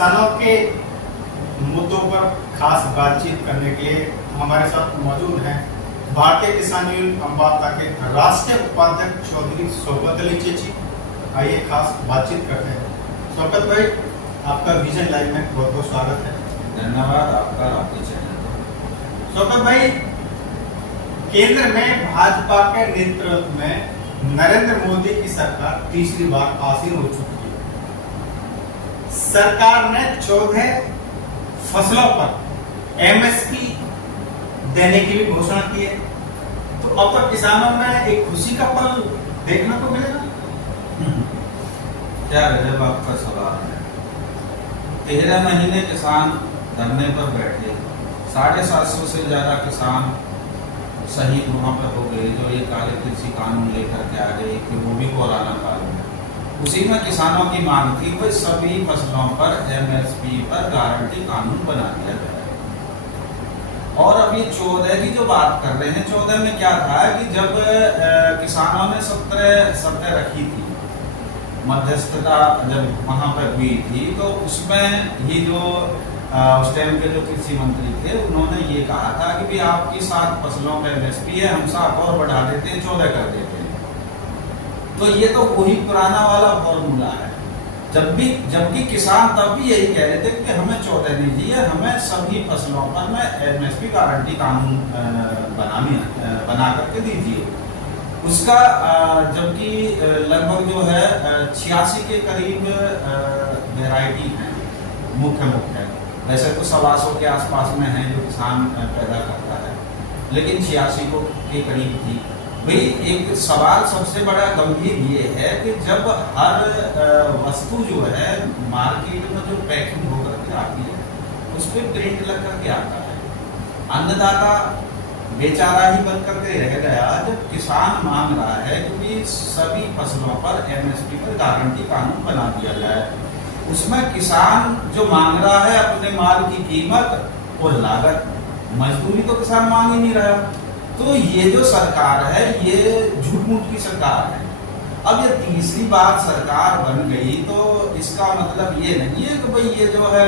किसानों के मुद्दों पर खास बातचीत करने के लिए हमारे साथ मौजूद हैं भारतीय किसान यूनियन अम्बाता के राष्ट्रीय उपाध्यक्ष चौधरी शौकत अली चेची। आइए खास बातचीत करते हैं। शौकत भाई, आपका विजन लाइव में बहुत बहुत स्वागत है। धन्यवाद आपका, आपके चैनल पर। शौकत भाई, केंद्र में भाजपा के नेतृत्व में नरेंद्र मोदी की सरकार तीसरी बार आसीन हो चुकी है। सरकार ने 14 फसलों पर एमएसपी देने की भी घोषणा की है, तो अब तक किसानों में एक खुशी का पल देखने को मिलेगा। क्या गजब आपका सवाल है। 13 महीने किसान धरने पर बैठे, 750 से ज्यादा किसान शहीद वहां पर हो गए, जो ये काले कृषि कानून लेकर के आ गए कि वो भी कोरोना काल में। उसी में किसानों की मांग थी कि सभी फसलों पर एमएसपी पर गारंटी कानून बना दिया जाए। और अब ये 14 की जो बात कर रहे हैं, 14 में क्या था कि जब किसानों ने शर्तें रखी थी, मध्यस्थता जब वहां पर हुई थी, तो उसमें ही जो उस टाइम के जो कृषि मंत्री थे, उन्होंने ये कहा था कि भी आपकी 7 फसलों का एमएसपी है, हम 7 और बढ़ा देते हैं, 14 कर देते हैं। तो ये तो वही पुराना वाला फॉर्मूला है। जबकि किसान तब भी यही कह रहे थे कि हमें 14 दीजिए, हमें सभी फसलों पर में एमएसपी गारंटी कानून बना करके दीजिए। उसका जबकि लगभग जो है 86 के करीब वैरायटी है मुख्य। वैसे तो 125 के आसपास में है जो किसान पैदा करता है, लेकिन 86 के करीब थी। भाई एक सवाल सबसे बड़ा गंभीर ये है कि जब हर वस्तु जो है मार्केट में जो पैकिंग होकर के आती है, उस पर प्रिंट लग करके आता है, अन्नदाता बेचारा ही बन करके रह गया जब किसान मांग रहा है कि सभी फसलों पर एमएसपी पर गारंटी कानून बना दिया जाए। उसमें किसान जो मांग रहा है अपने माल की कीमत और लागत, मजदूरी तो किसान मांग ही नहीं रहा। तो ये जो सरकार है, ये झूठ मूठ की सरकार है। अब ये तीसरी बार सरकार बन गई, तो इसका मतलब ये नहीं है कि भाई ये जो है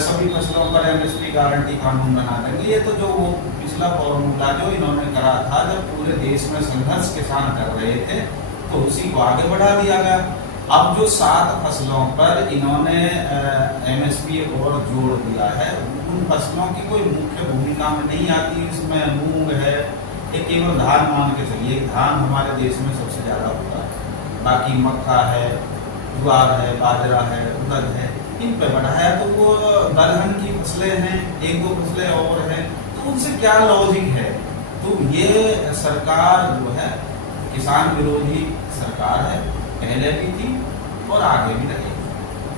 सभी फसलों पर एमएसपी गारंटी कानून बना देंगे। ये तो जो वो पिछला फॉर्मूला जो इन्होंने करा था, जब पूरे देश में संघर्ष किसान कर रहे थे, तो उसी को आगे बढ़ा दिया गया। अब जो 7 फसलों पर इन्होंने एमएसपी और जोड़ दिया है, उन फसलों की कोई मुख्य भूमिका में नहीं आती। इसमें मूंग है, एक केवल धान मान के चलिए, धान हमारे देश में सबसे ज्यादा होता है, बाकी मक्का है, ज्वार है, बाजरा है, उड़द है, इन पे बढ़ा है। तो वो दलहन की फसलें हैं, 1-2 फसलें और हैं, तो उनसे क्या लॉजिक है। तो ये सरकार जो है किसान विरोधी सरकार है, पहले भी थी और आगे भी रहेगी।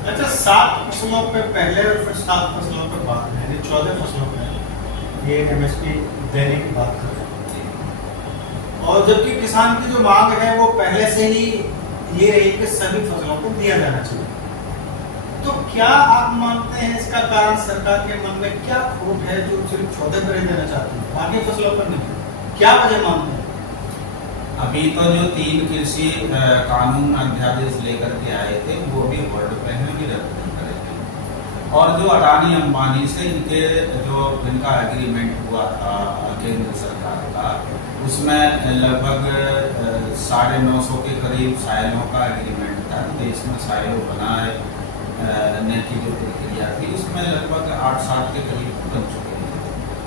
अच्छा, 7 फसलों पे पहले और फिर 7 फसलों पे बात है, यानी 14 फसलों पे ये एमएसपी देने की बात कर रहे हैं। और जबकि किसान की जो मांग है वो पहले से ही ये रही कि सभी फसलों को दिया जाना चाहिए। तो क्या आप मानते हैं इसका कारण सरकार के मन में क्या खोट है जो सिर्फ 14 पर देना चाहती है, बाकी फसलों पर नहीं? क्या वजह मानते हैं? अभी तो जो 3 कृषि कानून अध्यादेश लेकर के आए थे, वो भी होल्ड पे हैं, भी रद्द नहीं करेंगे। और जो अडानी अंबानी से जिनका एग्रीमेंट हुआ था केंद्र सरकार का, उसमें लगभग 950 के करीब साइलों का एग्रीमेंट था। देश में साइलो बनाने की जो प्रक्रिया थी, उसमें लगभग 8-7 के करीब बन चुके हैं।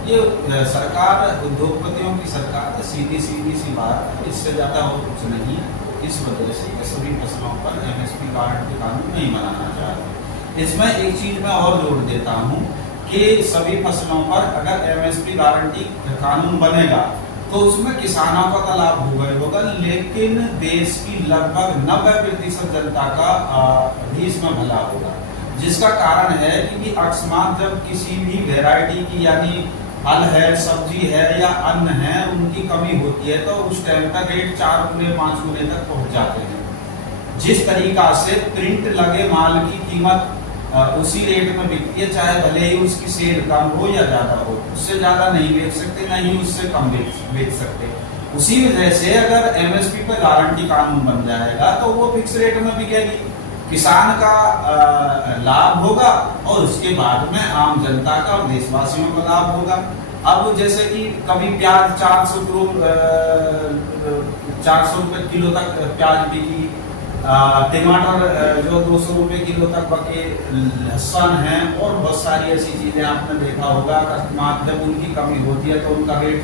ये सरकार उद्योगपतियों की सरकार है, सीधी सी बात है, इससे ज्यादा और कुछ नहीं है। इस वजह से सभी फसलों पर एमएसपी गारंटी कानून नहीं बनाना चाहते। इसमें एक चीज मैं और जोड़ देता हूँ कि सभी फसलों पर अगर एमएसपी गारंटी कानून बनेगा, तो उसमें किसानों का तो लाभ होगा, लेकिन देश की लगभग 90% जनता का भी इसमें भला होगा। जिसका कारण है कि अकस्मात जब किसी भी वैरायटी की, यानी फल है, सब्जी है या अन्न है, उनकी कमी होती है, तो उस टाइम पर रेट 4 गुने 5 गुने तक पहुंच जाते हैं। जिस तरीका से प्रिंट लगे माल की कीमत उसी रेट में बिकती है, चाहे भले ही उसकी सेल कम हो या ज्यादा हो, उससे ज्यादा नहीं बेच सकते, नहीं उससे कम बेच सकते। उसी वजह से अगर एमएसपी पर गारंटी कानून बन जाएगा, तो वो फिक्स रेट में बिकेगी। किसान का लाभ होगा और उसके बाद में आम जनता का और देशवासियों का लाभ होगा। अब जैसे कि कभी प्याज 400 रुपए किलो तक प्याज बिकी, टमाटर जो 200 रुपए किलो तक बके, लहसुन है और बहुत सारी ऐसी चीजें आपने देखा होगा। अकस्मात जब उनकी कमी होती है तो उनका रेट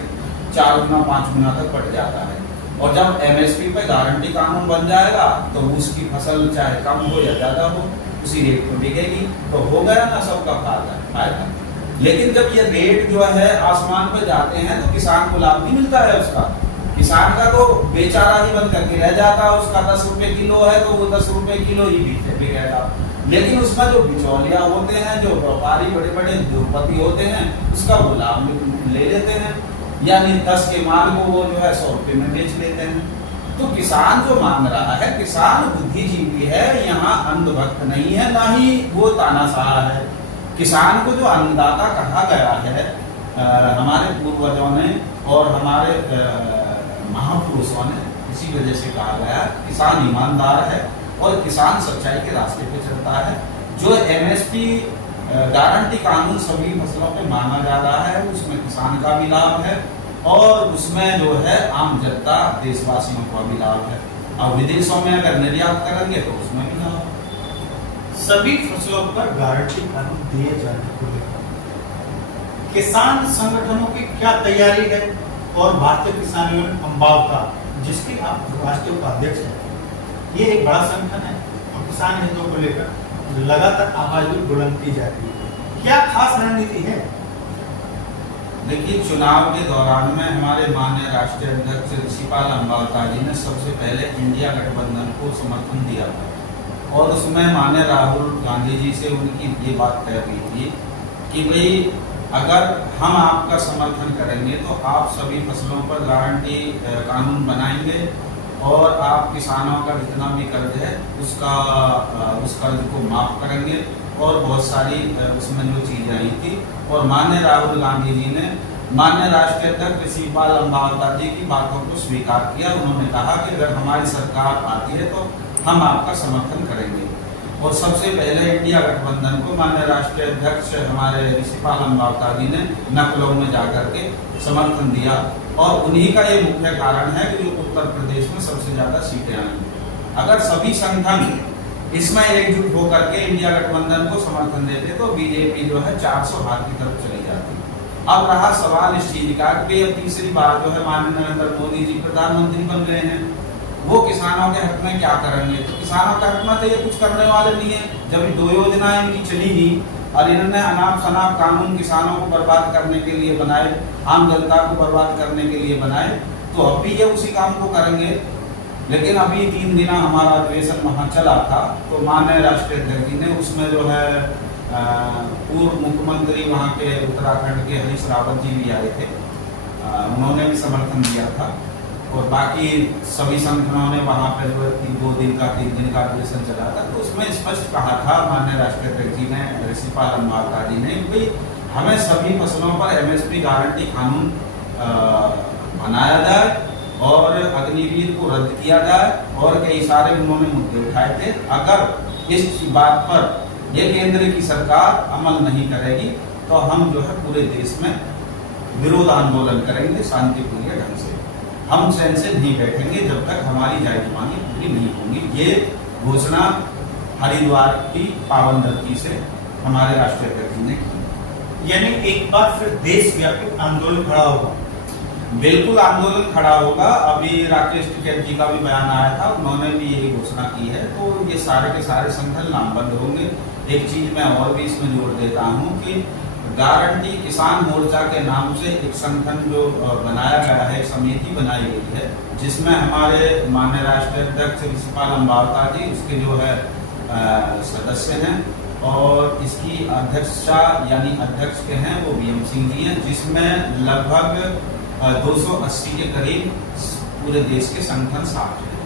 4 गुना 5 गुना तक बढ़ जाता है। और जब एमएसपी पे गारंटी कानून बन जाएगा तो उसकी फसल चाहे कम हो या ज्यादा हो उसी रेट पे बिकेगी, तो हो गया ना सबका फायदा। लेकिन जब ये रेट जो है आसमान पे जाते हैं तो किसान को लाभ नहीं मिलता है उसका। किसान का तो बेचारा ही बन करके रह जाता है। उसका 10 रुपए किलो है तो वो 10 रुपए किलो ही बिकेगा। लेकिन उसमें जो बिचौलिया होते हैं, जो व्यापारी बड़े बड़े उद्योगपति होते हैं, उसका वो लाभ ले लेते हैं, यानी 10 के माल को वो जो है 100 रुपए में बेच लेते हैं। तो किसान जो मांग रहा है, किसान बुद्धिजीवी है, यहाँ अंधभक्त नहीं है, ना ही वो तानाशाह है। किसान को जो अन्नदाता कहा गया है हमारे पूर्वजों ने और हमारे महापुरुषों ने इसी वजह से कहा गया किसान ईमानदार है और किसान सच्चाई के रास्ते पे चलता है। जो एमएसपी गारंटी कानून सभी फसलों पे मांगा जा रहा है उसमें किसान का भी लाभ है और उसमें जो है आम जनता देशवासियों का भी लाभ है। और विदेशों में अगर निर्यात करेंगे तो उसमें भी लाभ है। सभी फसलों पर गारंटी कानून दिए जाने को लेकर किसान संगठनों की क्या तैयारी है और भारतीय किसान यूनियन अम्बावता जिसके आप राष्ट्रीय उपाध्यक्ष हैं, ये एक बड़ा संगठन है और किसान हितों को लेकर लगातार आवाज भी बुलंद की जाती है, क्या खास रणनीति है? देखिए, चुनाव के दौरान में हमारे माननीय राष्ट्रीय अध्यक्ष ऋषिपाल अम्बावता जी ने सबसे पहले इंडिया गठबंधन को समर्थन दिया था और उसमें माननीय राहुल गांधी जी से उनकी ये बात तय हुई थी कि भाई अगर हम आपका समर्थन करेंगे तो आप सभी फसलों पर गारंटी कानून बनाएंगे और आप किसानों का जितना भी कर्ज है उस कर्ज को माफ करेंगे और बहुत सारी उसमें जो चीजें आई थी। और माननीय राहुल गांधी जी ने माननीय राष्ट्रीय अध्यक्ष ऋषिपाल अम्बावता जी की बातों को स्वीकार किया। उन्होंने कहा कि अगर हमारी सरकार आती है तो हम आपका समर्थन करेंगे और सबसे पहले इंडिया गठबंधन को माननीय राष्ट्रीय अध्यक्ष हमारे ऋषिपाल अम्बावता जी ने नकलों में जाकर के समर्थन दिया और उन्हीं का ये मुख्य कारण है कि जो उत्तर प्रदेश में सबसे ज्यादा सीटें आई। अगर सभी संगठन इसमें एकजुट होकर के इंडिया गठबंधन को समर्थन देते तो बीजेपी जो है 400 हाथ की तरफ चली जाती। अब रहा सवाल इस चीज का कि अब तीसरी बार जो है माननीय नरेंद्र मोदी जी प्रधानमंत्री बन गए हैं, वो किसानों के हक में क्या करेंगे? तो किसानों के हक में तो ये कुछ करने वाले नहीं है। जब 2 योजनाएं इनकी चली गई और इन्होंने अनाप शनाप कानून किसानों को बर्बाद करने के लिए बनाए, आम जनता को बर्बाद करने के लिए बनाए, तो अब भी ये उसी काम को करेंगे। लेकिन अभी 3 दिन हमारा अधिवेशन वहाँ चला था तो माननीय राष्ट्रीय अध्यक्ष जी ने उसमें जो है पूर्व मुख्यमंत्री वहाँ के उत्तराखंड के हरीश रावत जी भी आए थे, उन्होंने भी समर्थन दिया था और बाकी सभी संगठनों ने वहाँ पर जो 3 दिन का अधिवेशन चला था तो उसमें स्पष्ट कहा था माननीय राष्ट्रीय अध्यक्ष जी ने, ऋषिपाल अम्बावता जी ने, भाई हमें सभी फसलों पर एमएसपी गारंटी कानून बनाया जाए और अग्निवीर को रद्द किया जाए और कई सारे उन्होंने मुद्दे उठाए थे। अगर इस बात पर यह केंद्र की सरकार अमल नहीं करेगी तो हम जो है पूरे देश में विरोध आंदोलन करेंगे शांतिपूर्ण ढंग से। हम चैन से नहीं बैठेंगे जब तक हमारी जायज मांगे पूरी नहीं होंगी। ये घोषणा हरिद्वार की पावन धरती से हमारे राष्ट्रीय अध्यक्ष ने की। यानी एक बार फिर देशव्यापी आंदोलन खड़ा होगा? बिल्कुल आंदोलन खड़ा होगा। अभी राकेश टिकैत जी का भी बयान आया था, उन्होंने भी यही घोषणा की है। तो ये सारे के सारे संगठन नामबंद होंगे। एक चीज मैं और भी इसमें जोड़ देता हूँ कि गारंटी किसान मोर्चा के नाम से एक संगठन जो बनाया गया है, एक समिति बनाई गई है जिसमें हमारे माननीय राष्ट्रीय अध्यक्ष ऋषिपाल अम्बावता जी उसके जो है सदस्य हैं और इसकी अध्यक्षा यानी अध्यक्ष के हैं वो बीएम सिंह जी हैं, जिसमें लगभग 280 के करीब पूरे देश के संगठन साथ हैं।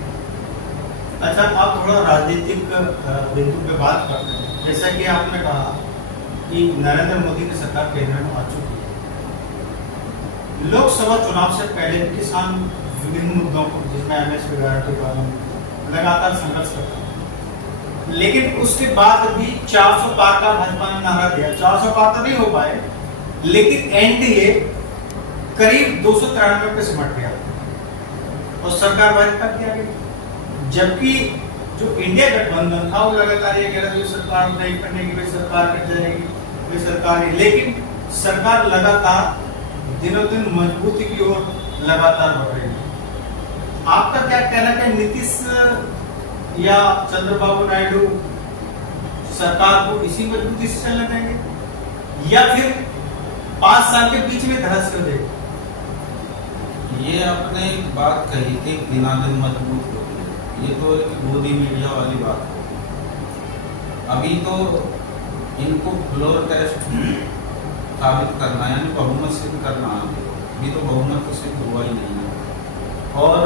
अच्छा, आप थोड़ा राजनीतिक बिंदु पे बात करते हैं। जैसा कि आपने कहा कि नरेंद्र मोदी की सरकार केंद्र में आ चुकी है। लोकसभा चुनाव से पहले भी किसान विभिन्न मुद्दों को जिसमें एमएसपी गारंटी कानून लगातार संघर्ष करता है, लेकिन उसके बाद भी 400 पार का भाजपा ने नारा दिया। 400 पार तो नहीं हो पाए, लेकिन एनडीए करीब 293 पे सिमट गया और सरकार भाजपा की आ गई। जबकि जो इंडिया गठबंधन था वो लगातार ये कह रहा था सरकार नहीं बनेगी, वे सरकार कट जाएगी, वे सरकार ही। लेकिन सरकार लगातार दिनों दिन मजबूती की ओर लगातार बढ़ रही है। आपका क्या कहना है, नीतीश या चंद्रबाबू नायडू सरकार को इसी मजबूती से चलने देंगे या फिर 5 साल के बीच में धराश कर देंगे? ये आपने एक बात कही कि दिनादिन मजबूत होती है, ये तो एक मोदी मीडिया वाली बात है। अभी तो इनको फ्लोर टेस्ट साबित करना है, यानी बहुमत सिद्ध करना है। अभी तो बहुमत तो सिद्ध हुआ ही नहीं है। और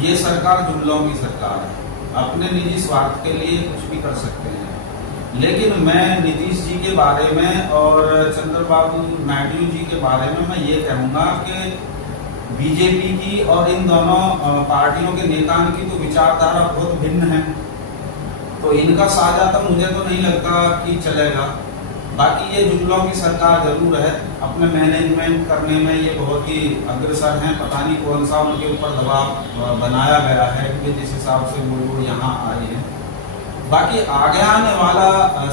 ये सरकार जुमलों की सरकार है, अपने निजी स्वार्थ के लिए कुछ भी कर सकते हैं। लेकिन मैं नीतीश जी के बारे में और चंद्रबाबू नायडू जी के बारे में मैं ये कहूँगा कि बीजेपी की और इन दोनों पार्टियों के नेताओं की तो विचारधारा बहुत भिन्न है, तो इनका साझा तो मुझे तो नहीं लगता कि चलेगा। बाकी ये जुमलों की सरकार जरूर है, अपने मैनेजमेंट करने में ये बहुत ही अग्रसर हैं। पता नहीं कौन सा उनके ऊपर दबाव बनाया गया है कि जिस हिसाब से वो यहाँ आए हैं। बाकी आगे आने वाला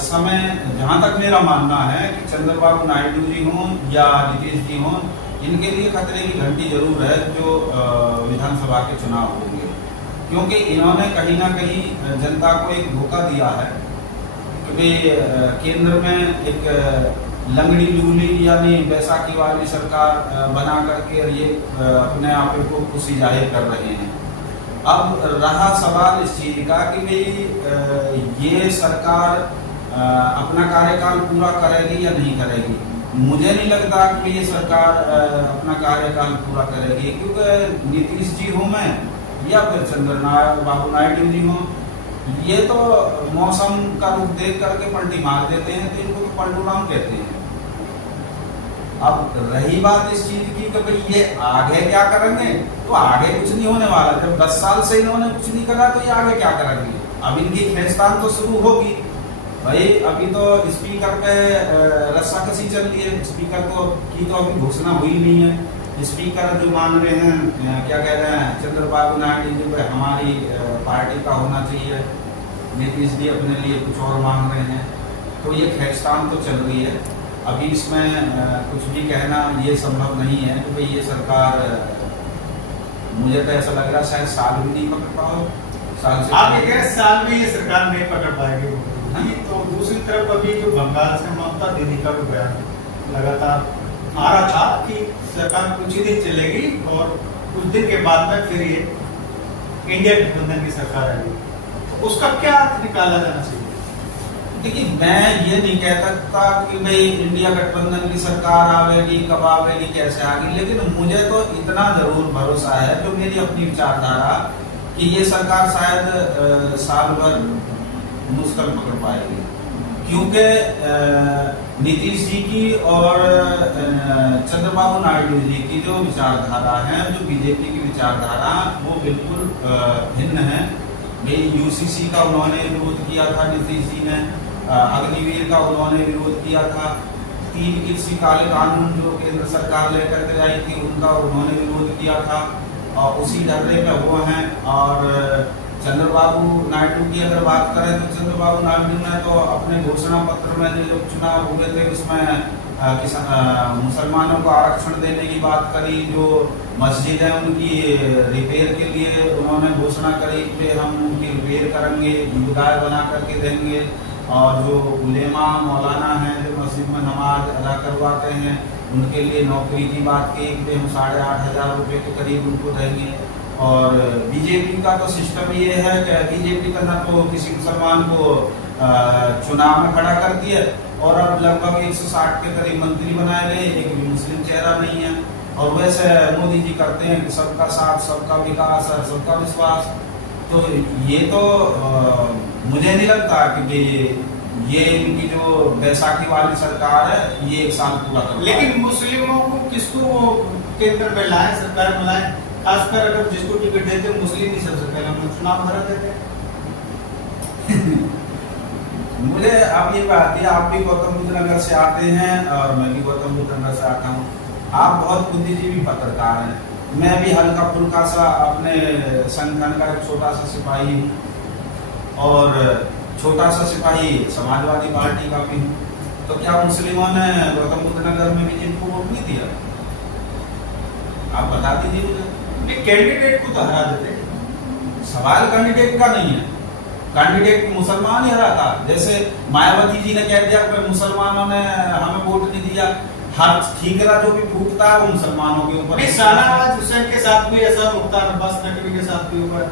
समय, जहाँ तक मेरा मानना है कि चंद्रबाबू नायडू जी हों या नीतीश जी हों, इनके लिए खतरे की घंटी जरूर है जो विधानसभा के चुनाव होंगे, क्योंकि इन्होंने कहीं ना कहीं जनता को एक धोखा दिया है कि वे केंद्र में एक लंगड़ी लूली यानी बैसाखी वाली सरकार बना करके ये अपने आप को खुशी जाहिर कर रहे हैं। अब रहा सवाल इस चीज का कि भाई ये सरकार अपना कार्यकाल पूरा करेगी या नहीं करेगी। मुझे नहीं लगता कि ये सरकार अपना कार्यकाल पूरा करेगी, क्योंकि नीतीश जी हूँ मैं या फिर चंद्रबाबू नायडू जी हूँ, ये तो मौसम का रुख देख करके पलटी मार देते हैं, तो इनको तो पलटूराम कहते हैं। अब रही बात इस चीज की कि भाई ये आगे क्या करेंगे, तो आगे कुछ नहीं होने वाला। जब 10 साल से इन्होंने कुछ नहीं करा तो ये आगे क्या करेंगे। अब इनकी खेचतान तो शुरू होगी भाई। अभी तो स्पीकर पे रस्साकसी चल रही है, स्पीकर की तो अभी घोषणा हुई नहीं है। स्पीकर जो मान रहे हैं, क्या कह रहे हैं, चंद्रबाबू नायडू जी हमारी पार्टी का होना चाहिए, नीतीश जी अपने लिए कुछ और मांग रहे हैं, तो ये खेचतान तो चल रही है। अभी इसमें कुछ भी कहना ये संभव नहीं है कि भाई ये सरकार, मुझे तो ऐसा लग रहा है शायद साल भी नहीं पकड़ पाओ। साल से आप ये कह रहे साल में ये सरकार नहीं पकड़ पाएगी। तो दूसरी तरफ अभी जो बंगाल से ममता दीदी का भी बयान लगातार आ रहा था कि सरकार कुछ ही दिन चलेगी और कुछ दिन के बाद में फिर ये इंडिया गठबंधन की सरकार आएगी, तो उसका क्या अर्थ निकाला जाना चाहिए? देखिए, मैं ये नहीं कह सकता कि भाई इंडिया गठबंधन की सरकार आवेगी, कब आवेगी, कैसे आएगी, लेकिन मुझे तो इतना जरूर भरोसा है, जो मेरी अपनी विचारधारा, कि ये सरकार शायद साल भर मुश्किल पकड़ पाएगी, क्योंकि नीतीश जी की और चंद्रबाबू नायडू जी की जो विचारधारा है, जो बीजेपी की विचारधारा, वो बिल्कुल भिन्न है। यूसीसी का उन्होंने विरोध किया था नीतीश जी ने, अग्निवीर का उन्होंने विरोध किया था, 3 कृषि काले कानून जो केंद्र सरकार लेकर के आई थी उनका उन्होंने विरोध किया था, और उसी ढर्रे पे वो हैं। और चंद्रबाबू नायडू की अगर बात करें तो चंद्रबाबू नायडू ने तो अपने घोषणा पत्र में जो चुनाव हुए थे उसमें मुसलमानों को आरक्षण देने की बात करी, जो मस्जिद है उनकी रिपेयर के लिए उन्होंने घोषणा करी कि हम उनकी रिपेयर करेंगे, ईदगाह बना करके देंगे, और जो उलेमा मौलाना हैं जो मस्जिद में नमाज अदा करवाते हैं उनके लिए नौकरी की बात की कि हम 8,500 रुपये के करीब उनको देंगे। और बीजेपी का तो सिस्टम ये है कि बीजेपी का ना तो किसी मुसलमान को चुनाव में खड़ा करती है, और अब लगभग 160 के करीब मंत्री बनाए गए, एक भी मुस्लिम चेहरा नहीं है। और वैसे मोदी जी करते हैं कि सबका साथ, सबका विकास और सबका विश्वास। तो ये तो मुझे नहीं लगता कि ये इनकी जो बैसाखी वाली सरकार है ये 1 साल पूरा कर। लेकिन मुस्लिमों को किसको केंद्र में लाए, सरकार में लाए, खासकर अगर जिसको टिकट देते मुस्लिम ही सबसे पहले हम चुनाव हरा देते मुझे अब ये बात है, आप भी गौतम बुद्ध नगर से आते हैं और मैं भी गौतम बुद्ध नगर से आता हूँ। आप बहुत बुद्धिजीवी पत्रकार हैं, मैं भी हल्का फुल्का सा अपने संगठन का एक छोटा सा सिपाही हूँ और छोटा सा सिपाही समाजवादी पार्टी का भी हूँ। तो क्या मुस्लिमों ने गौतम बुद्ध नगर में बीजेपी को वोट नहीं दिया? आप बता दीजिए मुझे। कैंडिडेट को तो हरा देते। सवाल कैंडिडेट का नहीं है, कैंडिडेट मुसलमान ही हरा था। जैसे मायावती जी ने कह दिया कि मुसलमानों ने हमें वोट नहीं दिया, हर ठीकरा जो भी फूटता है वो मुसलमानों के ऊपर। शाहनवाज हुसैन के साथ भी ऐसा, मुख्तार अब्बास नकवी के साथ भी हुआ।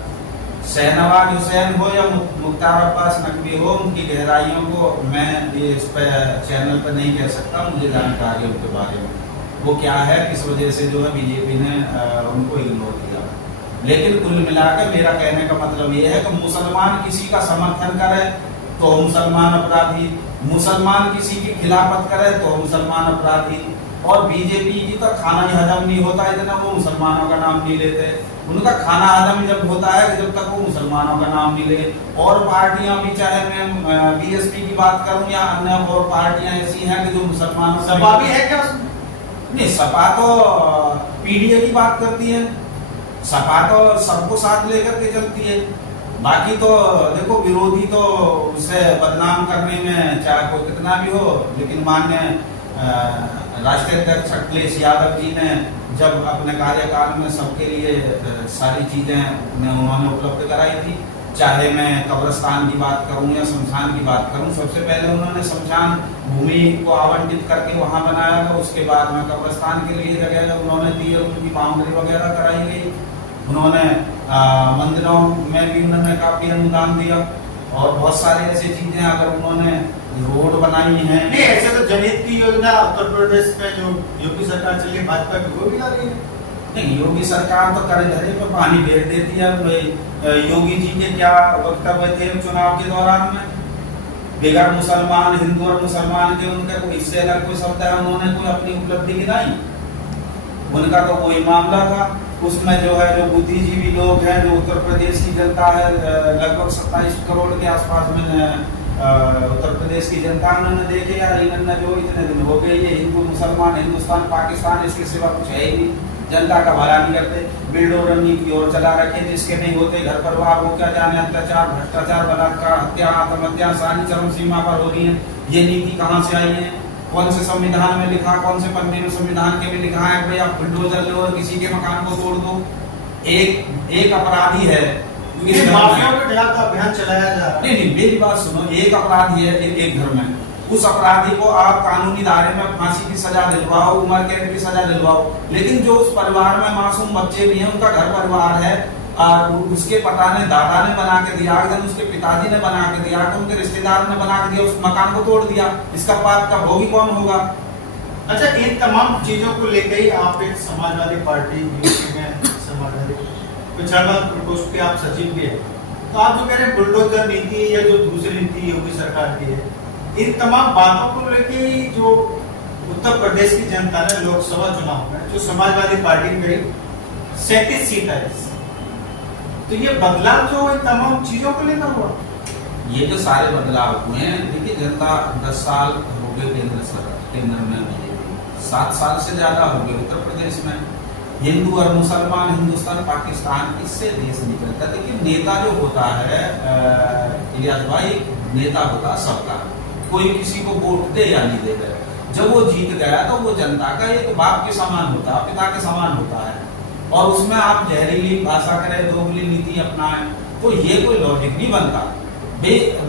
शहनवाज हुसैन हो या मुख्तार अब्बास नकवी हो, उनकी गहराइयों को मैं ये इस पे चैनल पर नहीं कह सकता, मुझे जानकारी है उनके बारे में, वो क्या है, किस वजह से जो है बीजेपी ने उनको इग्नोर किया। लेकिन कुल मिलाकर मेरा कहने का मतलब ये है कि मुसलमान किसी का समर्थन करे तो मुसलमान अपराधी, मुसलमान किसी की खिलाफत करे तो मुसलमान अपराधी। और बीजेपी की तो खाना ही हजम नहीं होता इतना वो मुसलमानों का नाम नहीं लेते। उनका खाना हजम जब होता है कि जब तक वो मुसलमानों का नाम नहीं ले। और पार्टियां भी, चाहे मैं बीएसपी की बात करूं या अन्य और पार्टियां ऐसी हैं कि जो मुसलमानों, सपा भी है क्या उसमें? नहीं, सपा तो पीडीए की बात करती है, सपा तो सबको साथ लेकर के चलती है। बाकी तो देखो, विरोधी तो उसे बदनाम करने में चाहे कोई कितना भी हो, लेकिन माननीय राष्ट्रीय अध्यक्ष अखिलेश यादव जी ने जब अपने कार्यकाल में सबके लिए सारी चीजें उन्होंने उपलब्ध कराई थी, चाहे मैं कब्रिस्तान की बात करूं या शमशान की बात करूं, सबसे पहले उन्होंने शमशान भूमि को आवंटित करके वहां बनाया था, उसके बाद में कब्रिस्तान के लिए जगह उन्होंने दी और उनकी बाउंड्री वगैरह कराई गई। उन्होंने मंदिरों में भी उन्होंने काफी अनुदान दिया और बहुत सारी ऐसी चीजें, अगर उन्होंने रोड बनाई है। नहीं, ऐसे तो जनहित की योजना उत्तर प्रदेश में जो यूपी सरकार चली है भाजपा की, वो भी ला रही है। नहीं, योगी सरकार तो करे धरे पर पानी फेर देती है। योगी जी के क्या वक्तव्य थे चुनाव के दौरान में, बेगर मुसलमान, हिंदू और मुसलमान के उनका कोई इससे अलग कोई शब्द है उन्होंने कोई अपनी उपलब्धि गिनाई? उनका तो कोई मामला था। उसमें जो है जो बुद्धिजीवी लोग हैं, जो उत्तर प्रदेश की जनता है, लगभग 27 करोड़ के आसपास में उत्तर प्रदेश की जनता, उन्होंने देखे यार इन्होंने जो इतने दिन हो गए ये हिंदू मुसलमान, हिंदुस्तान पाकिस्तान, इसके सिवा कुछ है ही नहीं, जनता का भला नहीं करते, बिल्डोर नीति और चला रखे, जिसके नहीं होते घर परिवार हो क्या जाने, अत्याचार, भ्रष्टाचार, बलात्कार, हत्या, आत्महत्या सारी चरम सीमा पर हो रही है। ये नीति कहाँ से आई है? कौन से संविधान में लिखा, कौन से पन्ने में संविधान के में लिखा है भाई आप बुलडोजर लो और किसी के मकान को तोड़ दो? एक अपराधी है, माफियाओं के खिलाफ अभियान चलाया जा रहा है। नहीं, मेरी बात सुनो, एक अपराधी है एक घर में, उस अपराधी को आप कानूनी दायरे में फांसी की सजा दिलवाओ, उम्र कैद की सजा दिलवाओ, लेकिन जो उस परिवार में मासूम बच्चे भी हैं, उनका घर परिवार है और उसके पता ने, दादा ने बना के दिया, उसके पिताजी ने बना के दिया, उनके रिश्तेदार ने बना के दिया, उस मकान को तोड़ दिया, इसका पाप का भोगी कौन होगा? अच्छा, इन तमाम चीजों को लेकर ही आप एक समाजवादी पार्टी यूपी में समाजवादी पिछड़ा प्रकोष्ठ के आप सचिव भी है, तो आप जो कह रहे हैं बुलडोजर नीति या जो दूसरी नीति योगी सरकार की है, इन तमाम बातों को लेकर जो उत्तर प्रदेश की जनता ने लोकसभा चुनाव में जो समाजवादी पार्टी की 37 सीट है, तो ये बदलाव जो इन तमाम चीजों को लेकर हुआ, ये जो सारे बदलाव हुए हैं, देखिए जनता 10 साल हो गए केंद्र में, 7 साल से ज्यादा हो गए उत्तर प्रदेश में। हिंदू और मुसलमान, हिंदुस्तान पाकिस्तान, इससे देश नहीं चलता। देखिए नेता जो होता है इलियास भाई, नेता होता सबका, कोई किसी को वोट दे या नहीं दे दे, जब वो जीत गया तो वो जनता का एक बाप के समान होता है, पिता के समान होता है, और उसमें आप जहरीली भाषा करें, दोगली नीति अपनाएं, तो ये कोई लॉजिक नहीं बनता।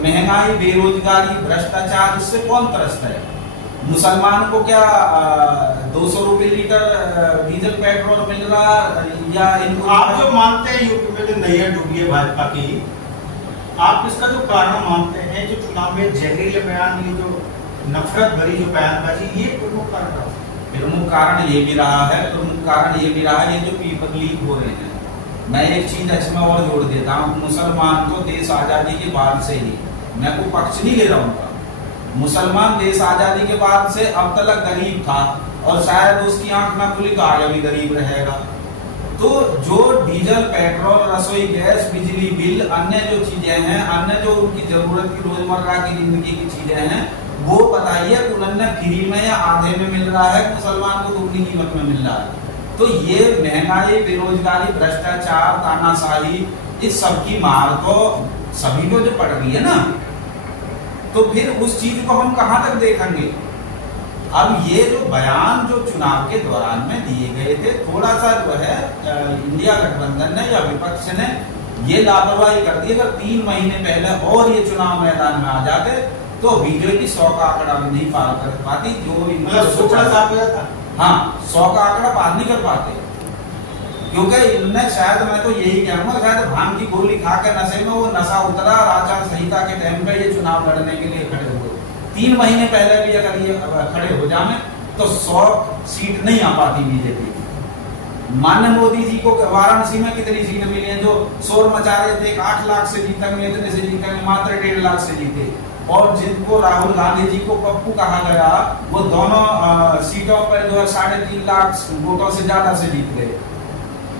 महंगाई, बेरोजगारी, भ्रष्टाचार, इससे कौन त्रस्त है? मुसलमान को क्या 200 रुपए लीटर डीजल पेट्रोल मिल रहा, या इनको आप जो मानते हैं यूपी में जो नैया डूबी है भाजपा की, आप इसका जो कारण मानते हैं, जो चुनाव में जहरीले बयान, ये जो नफरत भरी जो बयानबाजी, ये प्रमुख कारण रहा? प्रमुख कारण ये भी रहा है, प्रमुख कारण ये भी रहा है, ये जो पीपल लीक हो रहे हैं। मैं एक चीज इसमें और जोड़ देता हूँ, मुसलमान तो देश आजादी के बाद से ही, मैं कोई पक्ष नहीं ले रहा हूँ, मुसलमान देश आजादी के बाद से अब तक गरीब था और शायद उसकी आंख ना खुली तो आगे भी गरीब रहेगा। तो जो डीजल, पेट्रोल, रसोई गैस, बिजली बिल, अन्य जो चीजें हैं, अन्य जो उनकी जरूरत की रोजमर्रा की जिंदगी की चीजें हैं, वो बताइए कि उन्हें फ्री में या आधे में मिल रहा है, मुसलमान को दुगनी कीमत में मिल रहा है। तो ये महंगाई, बेरोजगारी, भ्रष्टाचार, तानाशाही, इस सब की मार तो सभी को जो पड़ रही है ना, तो फिर उस चीज को हम कहां तक देखेंगे। अब ये जो बयान जो चुनाव के दौरान में दिए गए थे, थोड़ा सा जो है इंडिया गठबंधन ने या विपक्ष ने ये लापरवाही कर दी। अगर 3 महीने पहले और ये चुनाव मैदान में आ जाते तो बीजेपी 100 का आंकड़ा भी नहीं पार कर पाती, जो इनका हाँ 100 का आंकड़ा पार नहीं कर पाते, क्योंकि इनने शायद, मैं तो यही कहूंगा, शायद भांग की गोली खा के नशे में वो नशा उतरा, आचार संहिता के टाइम पे ये चुनाव लड़ने के लिए खड़े हुए। 3 महीने पहले भी अगर ये खड़े हो जाए तो 100 सीट नहीं आ पाती बीजेपी। माननीय मोदी जी को वाराणसी में कितनी सीट मिली है, जो शोर मचा रहे थे 8 लाख से जीतेंगे, इतने से जीतेंगे, मात्र 1.5 लाख से जीते। और जिनको राहुल गांधी जी को पप्पू कहा गया, वो दोनों सीटों पर जो है 3.5 लाख वोटों से ज्यादा से जीत गए।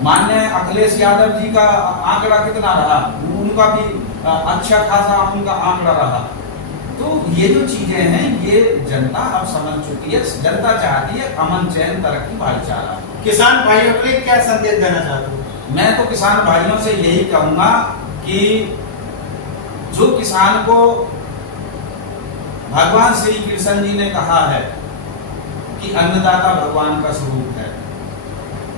माननीय अखिलेश यादव जी का आंकड़ा कितना रहा, उनका भी अच्छा खासा उनका आंकड़ा रहा। तो ये जो चीजें हैं ये जनता अब समझ चुकी है। जनता चाहती है अमन, चैन, तरक्की, भाईचारा। किसान भाइयों के लिए क्या संदेश देना चाहते हो? मैं तो किसान भाइयों से यही कहूंगा कि जो किसान को भगवान श्री कृष्ण जी ने कहा है कि अन्नदाता भगवान का स्वरूप है,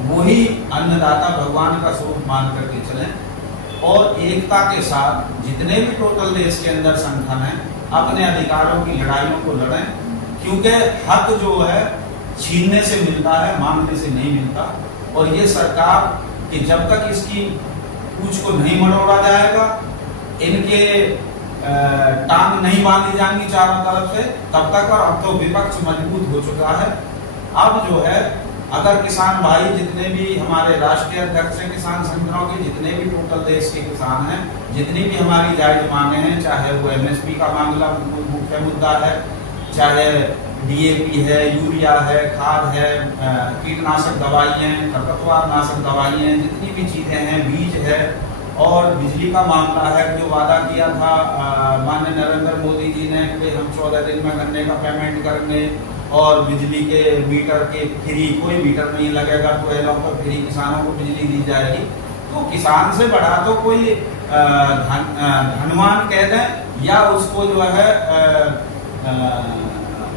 वही अन्नदाता भगवान का स्वरूप मान करके चलें और एकता के साथ जितने भी टोटल देश के अंदर संगठन है अपने अधिकारों की लड़ाइयों को लड़ें, क्योंकि हक जो है छीनने से मिलता है, मांगने से नहीं मिलता। और ये सरकार कि जब तक इसकी पूंछ को नहीं मरोड़ा जाएगा, इनके टांग नहीं बांधी जाएंगी चारों तरफ से, तब तक। और अब तो विपक्ष मजबूत हो चुका है। अब जो है अगर किसान भाई जितने भी हमारे राष्ट्रीय अध्यक्ष हैं किसान संगठनों के, जितने भी टोटल देश के किसान हैं, जितनी भी हमारी जायज मांगे हैं, चाहे वो एमएसपी का मामला मुख्य मुद्दा है, चाहे डीएपी है, यूरिया है, खाद है, कीटनाशक दवाई है, खरपतवार नाशक दवाई है, जितनी भी चीजें हैं, बीज है, और बिजली का मामला है, जो वादा किया था माननीय नरेंद्र मोदी जी ने कि हम 14 दिन में गन्ने का पेमेंट करेंगे और बिजली के मीटर के फ्री, कोई मीटर नहीं लगेगा, तो एलों पर फ्री किसानों को बिजली दी जाएगी। तो किसान से बड़ा तो कोई धनवान कह दें या उसको जो है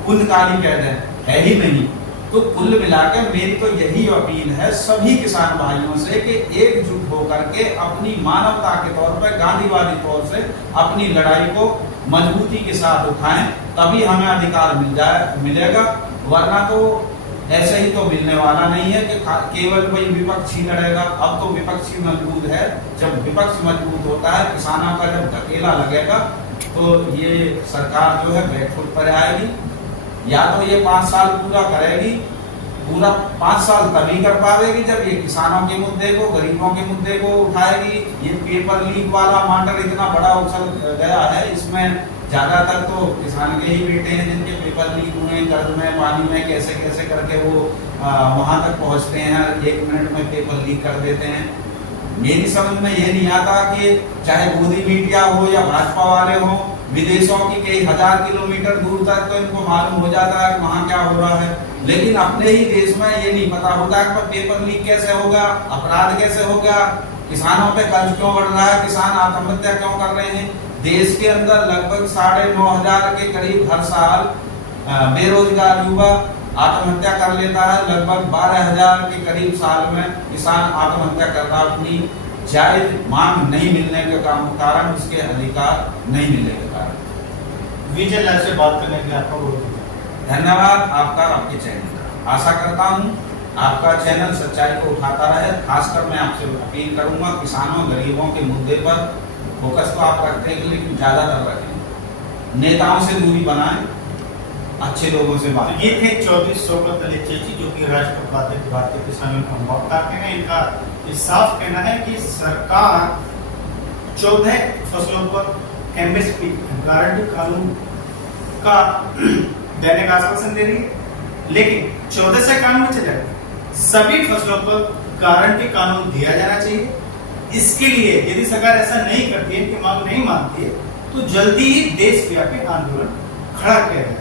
पुण्यकारी कह दें, है ही नहीं। तो कुल मिलाकर मेरी तो यही अपील है सभी किसान भाइयों से कि एकजुट होकर के अपनी मानवता के तौर पर, गांधीवादी तौर से अपनी लड़ाई को मजबूती के साथ उठाएं, तभी हमें अधिकार मिलेगा। वरना तो ऐसे ही तो मिलने वाला नहीं है कि केवल कोई विपक्ष ही लड़ेगा। अब तो विपक्ष ही मजबूत है। जब विपक्ष मजबूत होता है, किसानों का जब धकेला लगेगा, तो ये सरकार जो है बैकफुट पर आएगी। या तो ये 5 साल पूरा करेगी, पूरा 5 साल तभी कर पाएगी जब ये किसानों के मुद्दे को, गरीबों के मुद्दे को उठाएगी। ये पेपर लीक वाला मैटर इतना बड़ा उछल गया है, इसमें ज्यादातर तो किसान के ही बेटे हैं जिनके पेपर लीक हुए, कर्ज में, पानी में, कैसे कैसे करके वो वहां तक पहुंचते हैं, 1 मिनट में पेपर लीक कर देते हैं। मेरी समझ में ये नहीं आता कि चाहे मोदी मीडिया हो या भाजपा वाले हो, विदेशों की कई 1000 किलोमीटर दूर तक तो इनको मालूम हो जाता है कि वहाँ क्या हो रहा है, लेकिन अपने ही देश में ये नहीं पता होता कि पेपर लीक कैसे हो गया, अपराध कैसे हो गया, किसानों पे कर्ज क्यों बढ़ रहा है, किसान आत्महत्या क्यों कर रहे हैं। देश के अंदर लगभग 9,500 के करीब हर साल बेरोजगार युवा आत्महत्या कर लेता है। लगभग 12,000 के करीब साल में किसान आत्महत्या कर रहा है, अपनी जायज मांग नहीं मिलने के कारण, उसके अधिकार नहीं मिलने के कारण। विजय लाल से बात करने के लिए आपका बहुत धन्यवाद आपका, आपके चैनल का। आशा करता हूँ आपका चैनल सच्चाई को उठाता रहे। खासकर मैं आपसे अपील करूंगा, किसानों गरीबों के मुद्दे पर फोकस तो आप रखते हैं लेकिन ज्यादातर रखें, नेताओं से दूरी बनाएं, अच्छे लोगों से बात। ये थे 2400 चेची जो कि राष्ट्रीय उपाध्यक्ष भारतीय किसान यूनियन हम करते हैं। इनका साफ कहना है कि सरकार 14 फसलों पर एमएसपी गारंटी कानून का देने का आश्वासन दे रही है, लेकिन 14 से काम में चलेगा, सभी फसलों पर गारंटी कानून दिया जाना चाहिए। इसके लिए यदि सरकार ऐसा नहीं करती है कि मांग नहीं मानती है तो जल्दी ही देशव्यापी आंदोलन खड़ा किया जाएगा।